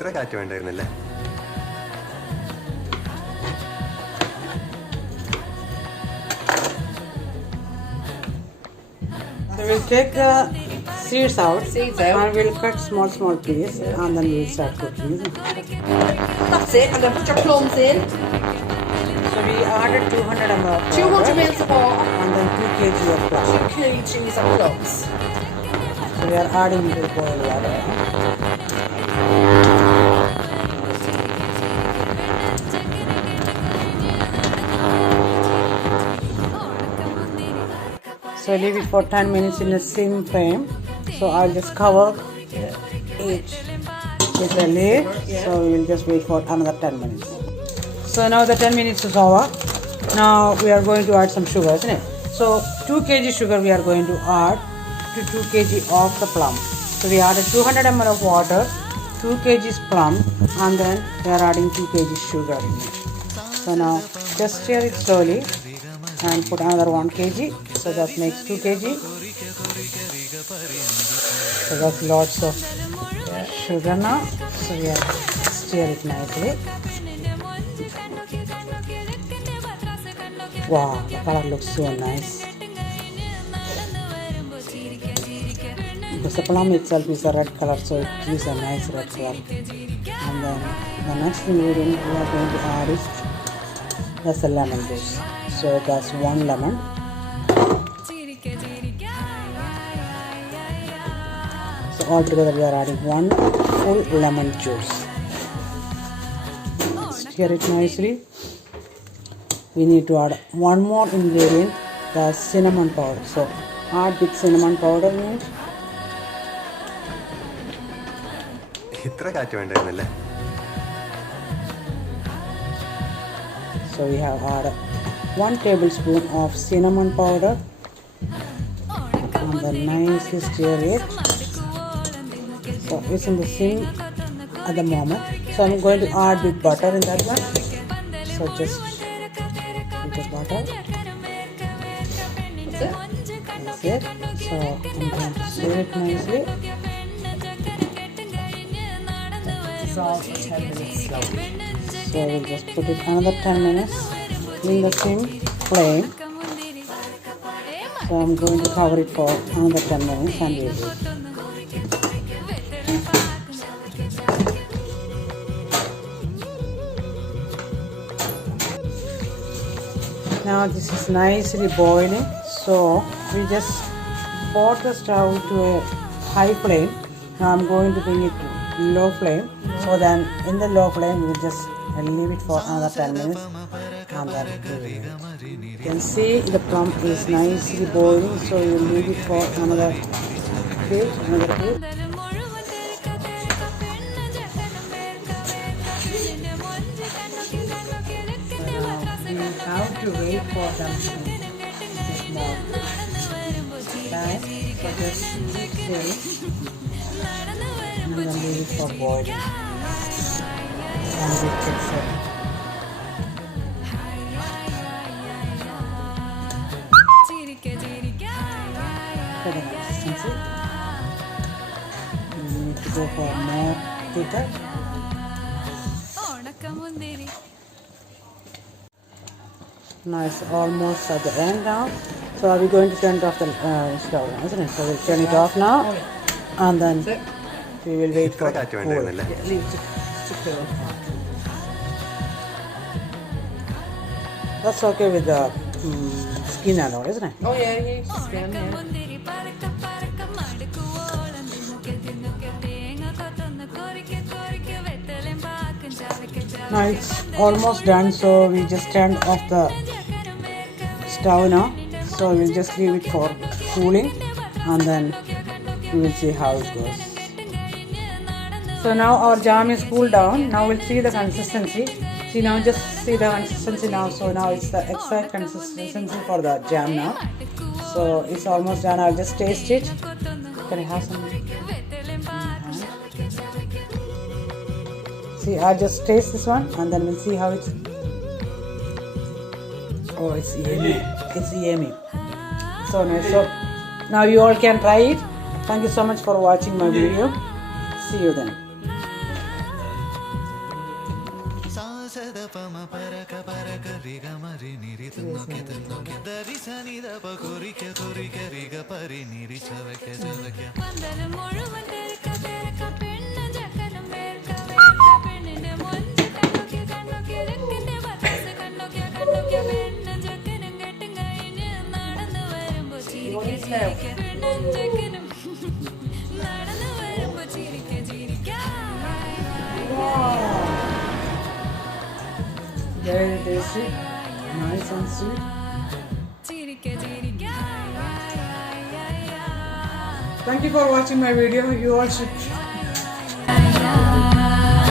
ഇത്ര കാറ്റ് വേണ്ടായിരുന്നില്ലേ? So we'll take the seeds out and we'll cut small pieces and then we'll start cooking. That's it, and then put your plums in. So we added 200 ml of 200 ml of water. and then 2 kg of plum. 2 kgs of plums. So we are adding the boiled water. So leave it for 10 minutes in a sim frame. So I'll just cover each with the lid. So we will just wait for another 10 minutes. So now the 10 minutes is over. Now we are going to add some sugar, isn't it? So 2 kg sugar we are going to add to 2 kg of the plum. So we added 200 ml of water, 2 kg plum, and then we are adding 2 kg sugar in it. So now just stir it slowly and put another 1 kg. So that makes 2 kg. So that's lots of sugar now. So we have to stir it nicely. Wow, the color looks so nice. Because the plum itself is a red color, so it gives a nice red color. And then the next ingredient we are going to add is that's the lemon juice. So that's 1 lemon. So altogether we are adding 1 full lemon juice. Stir it nicely. We need to add one more ingredient, the cinnamon powder. So add with cinnamon powder in it. ഇത്ര കാറ്റ് വേണ്ടായിരുന്നില്ലേ? So we have added 1 tablespoon of cinnamon powder and then nicely stir it. So it's in the sim at the moment. So I'm going to add with butter in that one. So just with the butter. That's it. So I'm going to stir it nicely. Salt 10 minutes slowly. So we'll just put it another 10 minutes in the same flame. So I'm going to cover it for another 10 minutes and we'll wait. Now this is nicely boiling. So we just brought the stove to a high flame. Now I'm going to bring it to low flame. So then in the low flame we'll just leave it for another 10 minutes and then you can see the plum is nicely boiling, so you leave it for another bit. Now we have to wait for them to get more time. So just stay and then leave it for boiling and we can set. For the consistency, we need to go for more thicker. Now it's almost at the end now. So are we going to turn it off the stove now, isn't it? So we'll turn it off now and then we will wait for ഇത്ര കാറ്റ് വേണ്ടായിരുന്നില്ലേ? Leave it to cool. That's okay with the skin and all, isn't it? Oh yeah, yeah, skin, yeah. Now it's almost done, so we just turned off the stove now. So we'll just leave it for cooling and then we will see how it goes. So now our jam is cooled down. Now we'll see the consistency. See now, just see the consistency now. So now it's the exact consistency for the jam now. So it's almost done. I'll just taste it. Can I have some? See, I'll just taste this one and then we'll see how it's. Oh, it's yummy. It's yummy. So nice. So now you all can try it. Thank you so much for watching my video. See you then. Very tasty, nice and sweet. Thank you for watching my video. You all should